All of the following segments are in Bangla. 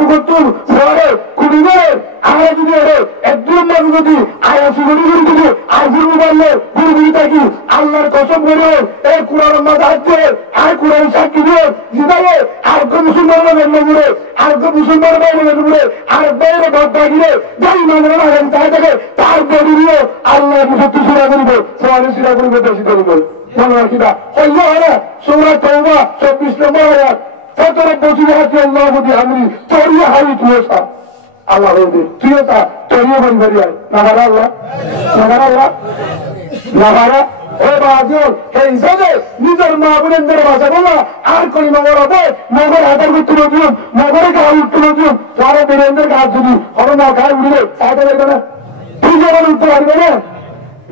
বুকতুল পরে কুড়ি করে আমরা যদি একদম মাঝে যদি আয়াসি গড়ি গড়ি যদি আজুর মোবাইলে ঘুরে ঘুরে থাকি আল্লাহর কসম করে এই কোরআন মাঝে আসছে আর কোরআন সাক্ষী দিয়ে জিতাবে আর কোন মুসলমান জন্ম করে আর কোন মুসলমান বাইরে জন্ম করে আর বাইরে ঘর থাকিলে যাই মানুষ আগামী তাই থাকে তার বডি দিয়ে আল্লাহ সত্যি সুরা করিব সমানে সুরা করিব বেশি করিব মনে রাখিবা হইল হয় সৌরা তৌবা 24 নম্বর আয়াত 17 বছর হাতে আল্লাহ প্রতি আমি তরিয়া হারি তুইসা আল্লাহ বলবে তুইও তা তরিয়া বন করিয়ায় নাগারা আল্লাহ নাগারা আল্লাহ নাগারা ও বাজল এই হিসাবে নিজের মা বোনের ভাষা বলা আর করি মগর হবে মগর হাতের উত্তর দিও মগরের গায়ে উত্তর দিও পরে বীরেন্দ্রের গাছ যদি হলো না গায়ে উঠলে চাইতে পারবে না তুই যেমন উঠতে পারবে না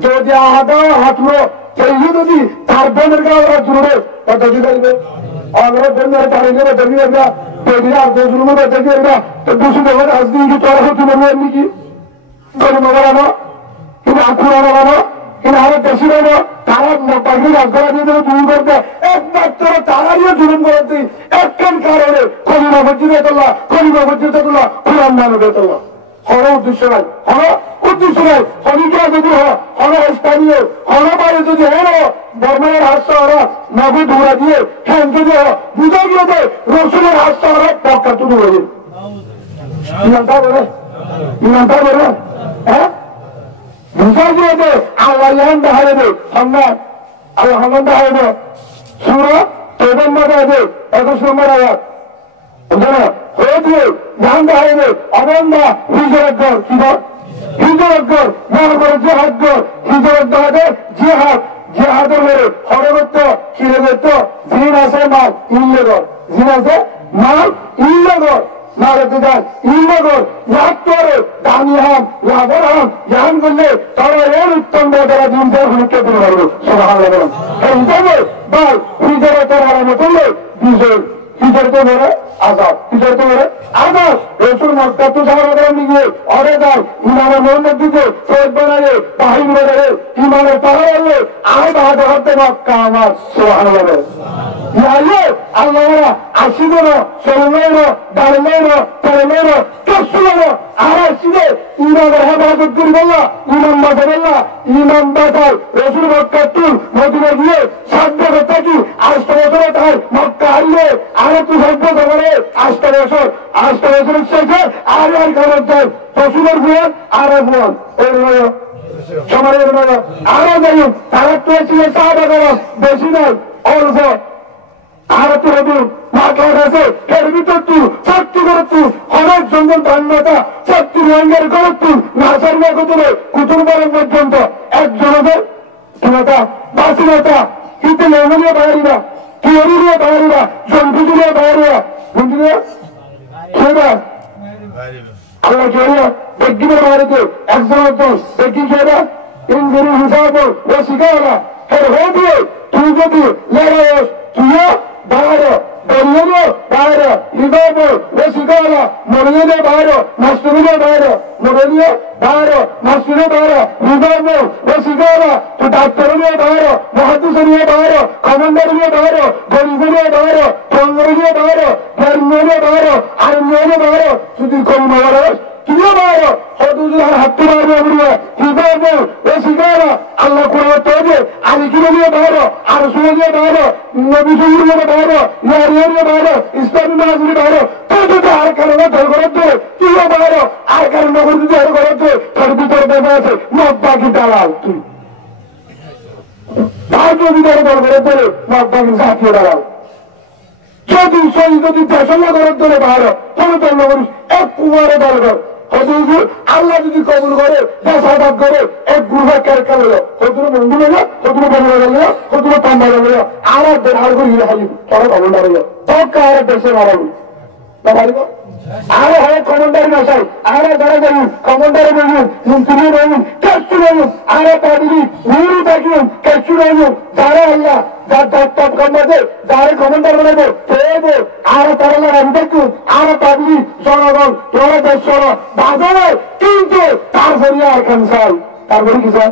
যদি আদা হাঁটলো সেই যদি তার বোনের গায়ে ওরা জুড়বে কত কি করবে আমরা বোনের পানি নেবে দেখি আমরা পেদিরা দোষের মধ্যে দেখি আমরা তো দুশো দেবেন আজ দিন কি তোর হতে পারবো এমনি কি গরিব বানানো কিন্তু আকুরা বানানো কিন্তু আরো বেশি বানো তারা পাখি রাজধারা দিয়ে দেবে জুলুম করতে একমাত্র তারাইও জুলুম করতে একখান কারণে কলিমা মসজিদে তোলা কলিমা মসজিদে তোলা কোরআন মানবে তোলা হর উদ্দেশ্য নাই হর উদ্দেশ্য নাই হরিকা যদি হর স্থানীয় হর বাইরে যদি হলো বর্মানের হাস্য হরা নগদ দৌড়া দিয়ে হ্যাঁ যদি বুঝা গিয়ে দেয় রসুলের হাস্য হরা পক্কা তুলে দেবে ইমানটা বলে ইমানটা বলে হ্যাঁ বুঝা গিয়ে দে আল্লাহ ইহান দেখাবে দে সম্মান আল্লাহ সম্মান দেখাবে দে সুরা তোদের মধ্যে দে 21 নম্বর আয়াত বুঝলো হয়ে ধান দেখাবে দে অবন্ধা হিজরত ঘর কি ঘর হিজরত ঘর মনে করে জেহাদ ঘর হিজরত দেখাবে জেহাদ জেহাদের মেরে হরগত্য কিরে করত জিন আছে মাল ইল্লেগর জিন আছে মাল ইল্লেগর না রেখে যান ইল্লেগর লাভ করে দামি হাম লাভের হাম জ্ঞান করলে তারা এর উত্তম তারা দিন থেকে হলুদকে তুলে পারবে সবাই এই যাবে বল হিজরতের আরামে করলে বিজয় হিজরতে মেরে আজাদ হিজরতে মেরে আজাদ রসুল মক্কা তো সাহাবারা নিয়ে অরে যায় ইমানের মোহাম্মদ দিতে সৈয়দ বানালে বাহিনী বানালে ইমানের পাহাড় আনলে আয় বাহাদে হাতে মক্কা আমার সুবহানাল্লাহ ইয়াইয়ে আল্লাহরা আসিবেন চলবেন দাঁড়বেন চলবেন কষ্টবেন আর আসিবে ইমানের হেফাজত করবেন না ইমাম বাঁচাবেন না ইমাম বাঁচায় রসুল মক্কা তুল মদিনা গিয়ে 7 বছর থাকি 8 বছরে তাই মক্কা হারিয়ে আর একটু 7 বছর করে 8 বছর 8 বছরের শেষে আর খবর যায় রসুলের ভুয়ান আর এক ভুয়ান এর নয় সমাজের নয় আরো যাই তারা তো ছিল সাহাবারা বেশি নয় অল্প আর তো হবে মাথার কাছে এর ভিতর তুই শক্তি করে তুই অনেক জঙ্গল বান্নাটা শক্তি রোহিঙ্গার করে তুই নাসার না কুতুরে কুতুরবারের পর্যন্ত একজন হবে কিনাটা বাসিনাটা কিন্তু নেমনিয়া বাইরিরা কিয়রিয়া বাইরিরা জন্তুজুরিয়া বাইরিরা বুঝলি খেবা আল্লাহ খেয়ে বেগিনের বাড়িতে একজন বেগি খেবা ইঞ্জিনি হিসাব ও শিখাওয়া এর হয়ে দিয়ে তুই যদি লড়াই তুইও বাইরে বললো বাইরে ইবাব রসিকালা মরিয়ে বাইরে মাস্টুরিয়ে বাইরে মরিয়ে বাইরে মাস্টুরে বাইরে ইবাব রসিকালা তো ডাক্তারিয়ে বাইরে মহাদিসিয়ে বাইরে কমান্ডারিয়ে বাইরে গরিবরিয়ে বাইরে টঙ্গরিয়ে বাইরে ধর্মিয়ে বাইরে আর্মিয়ে বাইরে যদি কম বাইরে কিয়ে বাইরে হদুজুর হাত মারবে আমরা ইবাব রসিকালা আল্লাহ কোরআন তবে আমি কিনে বাইরে আর সুনিয়ে বাইরে নবী সুনিয়ে বাইরে ইয়ারিয়ে বাইরে ইসলামী নাজরি বাইরে তো যদি আর কারণে ধর করতে তুইও বাইরে আর কারণে যদি ধর করতে তোর ভিতরে বেঁধে আছে মব্বাকি দালাল তুই তার যদি ধর করতে মব্বাকি জাতীয় দালাল যদি সই যদি দেশনা করার ধরে বাইরে তবে তোর নগরী এক কুমারে দরকার হজুর আল্লাহ যদি কবুল করে দেশাবাদ করে এক গ্রুপে ক্যারেক্টার হলো হজুর বন্ধু হলো হজুর বন্ধু হলো হজুর পাম্বা হলো আর এক দেড় আর করে হিরে হালি তোরা কমন্ডার হলো তোকে আর দেশে মারাবি পারিব আর হয় কমন্ডারি নশাই আর যারা যাই কমন্ডারি বলুন মন্ত্রী বলুন কেষ্টু বলুন আর পাবলি হুড়ি দেখুন কেষ্টু বলুন যারা আল্লাহ যার দপ্তর কমাবে যারা কমন্ডার বানাবে দেবে আর তারা আমি দেখুন আর পাবলি জনগণ তোরা দেশ বাজারে কিন্তু তার জরিয়া আর ক্যান্সার তারপরে কি স্যার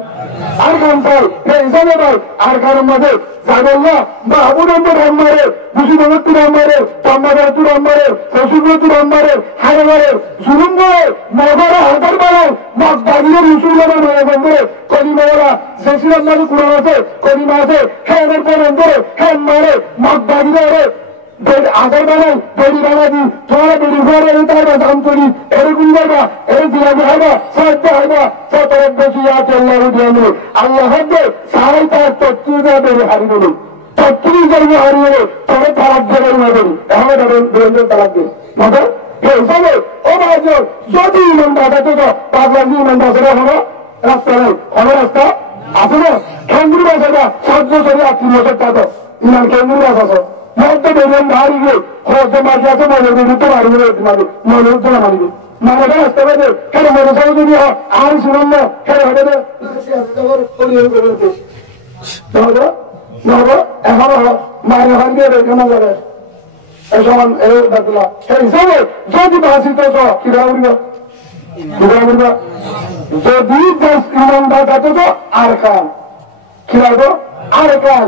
আর কান পাই হিসাবে পাই আর কারণ মাঝে জাগল্লা মাহবুব আম্মারে মুসিবত তুর আম্মারে তম্মাদার তুর আম্মারে রসুল তুর আম্মারে হারে জুলুম করে মগরা হাজার বাড়ায় মগ দাঁড়িয়ে মুসলমানের মেয়ে বন্ধরে কলিমাওয়ালা জেসির আম্মারে কুরান আছে কলিমা আছে হ্যাঁ পর অন্তরে হ্যাঁ মারে মগ দাঁড়িয়ে আধার বানাই বেড়ি বানাবি তোমার বেড়ি ঘরে তার দাম করি এরকম করবা এর দিলামি হবা সত্য হবা সতরক বেশি আছে আল্লাহ দিয়ে আল্লাহ হবে সারাই তার তত্ত্ব বেড়ে হারি বলুন তত্ত্বই জন্মে হারি বলে তবে তালাক দেবে না বলি এখন বেরোন তালাক দেবে মতো হিসাবে ও ভাইজন যদি ইমানদার আছে তো পাগলাম ইমানদার সেটা হলো রাস্তা নেই হলো রাস্তা আছে না খেঙ্গুর বাসাটা 7 বছরে 3 বছর টাকা ইমান খেঙ্গুর বাস আছে মধ্যে বেরোন হারিয়ে হতে মাঝে আছে মনের বিরুদ্ধে মারিবে মনের উত্তরা মারিবে মারাটা আসতে পারে কেন মনে সব যদি আর শুনুন না কেন হবে না এখন মারে হারিয়ে কেন করে সমান সেই হিসাবে যদি ভাষিত কিরা উঠবে যদি ইমানদার থাকে তো আর কান কিরা আর কান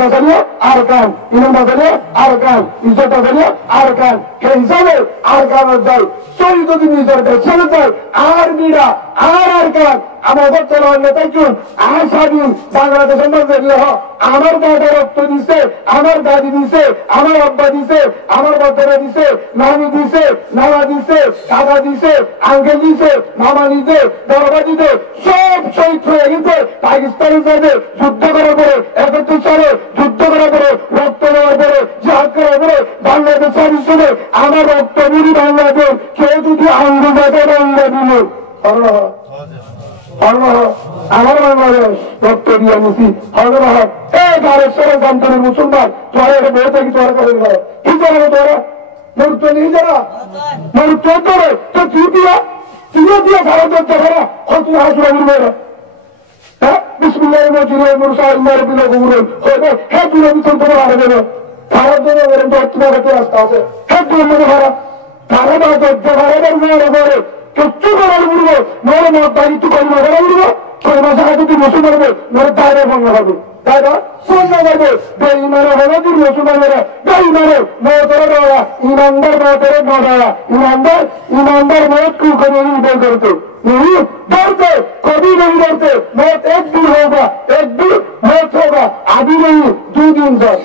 বাজারে আর কান ইমাম বাজারে আর কান ইজ্জত বাজারে আর কান সেই হিসাবে আর কান যায় সই যদি নিজের ছেলে যায় আর বিড়া আর কান আমাদের চলার নেতাই চুন আর স্বাধীন বাংলাদেশের মধ্যে আমার দাদা রক্ত দিছে আমার দাদি দিছে আমার আব্বা দিছে আমার বাচ্চারা দিছে নানি দিছে নানা দিছে দাদা দিছে আঙ্কেল দিছে মামা দিছে বাবা দিছে সব শহীদ হয়ে গেছে পাকিস্তানের সাথে যুদ্ধ করার পরে 71 সালে যুদ্ধ করার পরে রক্ত দেওয়ার পরে জিহাদ করার পরে বাংলাদেশের হিসেবে আমার রক্ত মুড়ি বাংলাদেশ কেউ যদি আন্দোলনে বাংলা দিল আমার বাংলাদেশ রক্ত দিয়ে নিছি ভারতের গন্তরের মুসলমান তোরা এটা বয়ে থাকি তোরা করেন কি করে তোরা মরুত্ব নেই যারা মরুত্ব করে তো তুই দিয়া ভারতের দেখারা হয়তো হাসুরা উঠবে না হ্যাঁ বিসমুল্লাহ মজিরে মুরসা ইমারে বিলে গুগুরেন হয়তো হ্যাঁ তুই ভিতর তোমার হারবে না ভারত দেবে বলেন তো তোমার রাস্তা আছে হ্যাঁ তুই মনে ভাড়া ভারত ভারতের মেয়েরা করে কিচ্ছু করার উঠবো নয় মত দায়িত্ব করি না করা উঠবো ছয় মাসে হাতে তুই মসুর মারবে নয় দায়রা ভঙ্গ হবে দাদা শূন্য করবে বেইমানে হলো তুই মুসলমানেরা বেইমানে মতরে দেওয়া ইমানদার মতরে দেওয়া ইমানদার মত কু করে বের করতে डरते कभी नहीं डरते मौत एक दिन होगा मौत होगा अभी नहीं 2 दिन बाद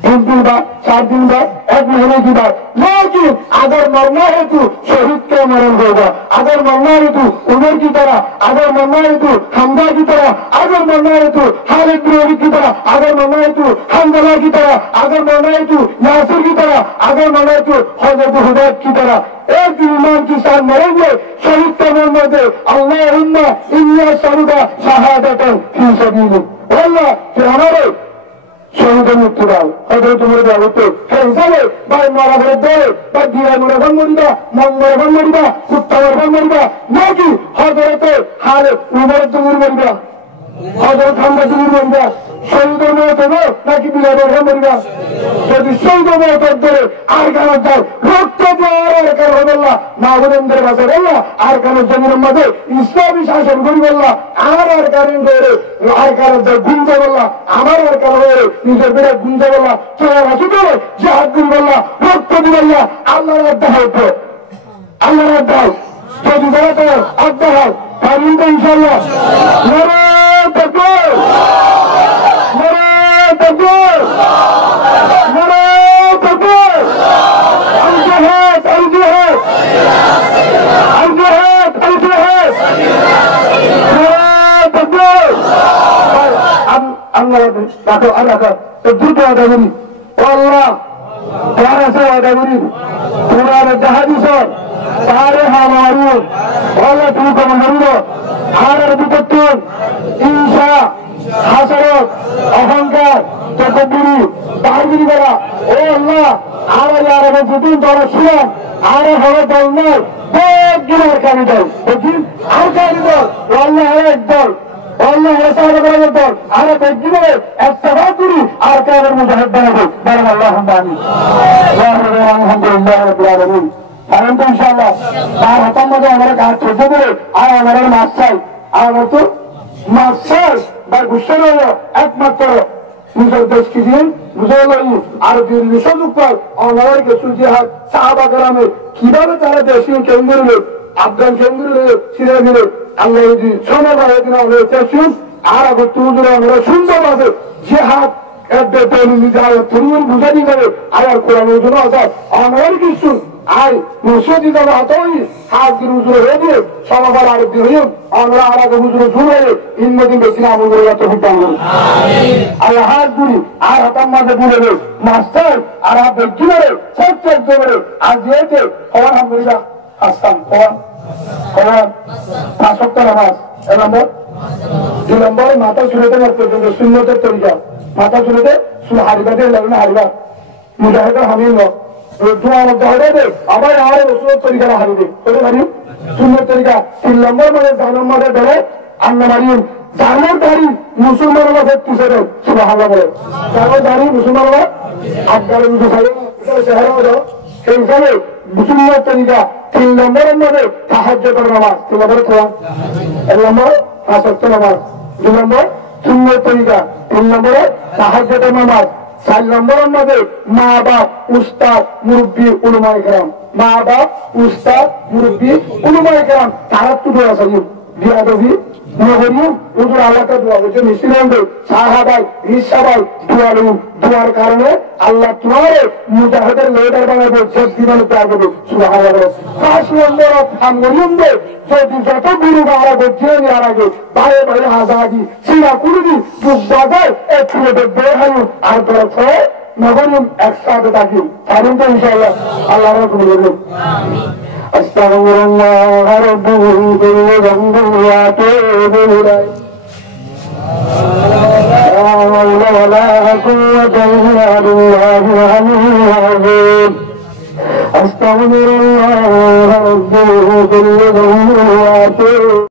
1 दिन बाद 4 दिन बाद 1 महीने की बात लेकिन अगर मरना है तो शहीद का मरण होगा अगर मरना है तो उमर की तरह अगर मरना है तो हमजा की तरह अगर मरना है तो खालिद बिन वलीद की तरह अगर मरना है तो हमजा की तरह अगर मरना है तो यासिर की तरह अगर मरना है तो हजरत हुदैब की तरह एक ईमान के साथ मरेंगे शहीद का मन मरते अल्लाहुम्मा इन्नी असअलुका शहादतन फी सबीलिक अल्लाह कि हमारे শহীদের মুক্তি দাও হয়তো তোমার দেওয়া সেই হিসাবে ভাই মারা ঘরে দেয় বা দিরা মরে ভান মরিবা মন মরে ভান মরিবা কুত্তা মরে ভান মরিবা নাকি হজরতে হারে উমর তুমি মরিবা হজরত হামজা তুমি মরিবা শহীদের মত হবে নাকি বিলাদের ভান মরিবা যদি শহীদের মত ধরে আর কেন যায় রক্ত দেওয়ার আর কেন বললা মাহবুবের কাছে বললা আর কেন জমিনের মাঝে ইসলামী শাসন করি বললা আর কারেন্ট ধরে আর কেন গুঞ্জা বললা আমার আর কেন নিজের বেড়ে গুঞ্জা বললা চলে আসু করে যে হাত গুলি বললা রক্ত দি বললা আল্লাহর আড্ডা হতো আল্লাহর আড্ডা যদি বেড়াতে আড্ডা হয় পারবেন তো ইনশাল্লাহ রাখো আর রাখো দুটো আদা করি ও আল্লাহ তোমার আছে আদা করি তোমার যাহা দিস তারে হামারু আল্লাহ তুমি কমন করিব আর বিপত্তন হিংসা হাসরত অহংকার তকব্বুরি বাহাদুরি করা ও আল্লাহ আর যেদিন দল ছিলাম আর হলো দল নয় বেগিন আর কানি দল বুঝছেন আর কানি দল আল্লাহ এক দল والله يسعد بالدور على تجربه التفاضل اركان المجاهد بلده بارك الله امين الحمد لله رب العالمين পারেন তো ইনশাআল্লাহ? তার হাতার মধ্যে আমার গাছ ছোট করে আর আমার মাছ চাই, আর আমার তো মাছ চাই বা গুসা রইল একমাত্র নিজের দেশকে দিন বুঝে লই আর সুযোগ পায় আমার কিছু জিহাদ সাহাবা গ্রামে কিভাবে তারা দেশীয় কেন্দ্র আফগান কেন্দ্র সিরিয়া দিলে আল্লাহ যদি সমবায় দিন আমরা চেষ্টা আর আগর তুলে আমরা সুন্দরভাবে জিহাদ বুঝা দিয়ে যাবে আর কোরআন ওজন আছে আমার কিছু আই মুসিদি যাবো হাতই হাত দিন উজুরে হয়ে দিয়ে সমাবার আর দিন হইম আমরা আর আগে উজুরে শুরু হয়ে ইনমদিন বেশি না আমল করে যাতে হুটাম আল্লাহ হাত গুলি আর হাতাম মাঝে বুড়ে নেই মাস্টার আর হাত বেশি মেরে সব চেক দেবে আর দিয়েছে হওয়ার আলহামদুলিল্লাহ আসতাম হওয়ার হওয়ার 5 সপ্তাহ নামাজ 1 নম্বর 2 নম্বর মাথা শুনেতে পর্যন্ত সুন্নতের তরিকা মাথা শুনেতে শুনে হারিবা দিয়ে লাগবে না হারিবা মুজাহিদের হামিল ন আবার আর রসুলের তরিকা হারিবে কোথায় পারি সুন্নত তরিকা 3 নম্বর মানে জানমাদের ধরে আন্না মারিম জানোর দাঁড়ি মুসলমানের মাঝে তুষে দেয় সুবহানাল্লাহ বলে জানোর দাঁড়ি মুসলমানরা আফগান সেই হিসাবে মুসলমানের তরিকা 3 নম্বরের মধ্যে তাহাজ্জুদের নামাজ 3 নম্বরে খোয়া 1 নম্বর 5 ওয়াক্ত নামাজ 2 নম্বর সুন্নত তরিকা 3 নম্বরে তাহাজ্জুদের নামাজ 4 নম্বরের মধ্যে মা বাপ উস্তাদ মুরব্বী উলামায়ে কেরাম মা বাপ উস্তাদ মুরব্বী উলামায়ে কেরাম তারা তো দোয়া চাই বিয়াদবি নগরিয়ম হুজুর আল্লাহকে দোয়া করছে মিসিলামদের সাহাবাই রিসাবাই দোয়া লুন দোয়ার কারণে আল্লাহ তোমারে মুজাহিদের লিডার বানাবে সব জীবনে ত্যাগ করবে সুবহানাল্লাহ 5 নম্বর আমগরিয়মদের যদি যত গুরু বাড়া করছে আর আগে ভাই ভাই আজাদি সিনা কুরুদি বুক বাজায় একটু বের হয় আর দোয়া নগরিয়ম একসাথে থাকি পারেন তো ইনশাআল্লাহ আল্লাহ রাব্বুল আলামিন আমিন আস্তাগফিরুল্লাহ রাব্বি মিন কুল্লি যামবিন ওয়া আতুবু ইলাইহি লা হাওলা ওয়া লা কুওয়াতা ইল্লা বিল্লাহিল আলিয়্যিল আযীম আস্তাগফিরুল্লাহ রাব্বি মিন কুল্লি যামবিন ওয়া আতুবু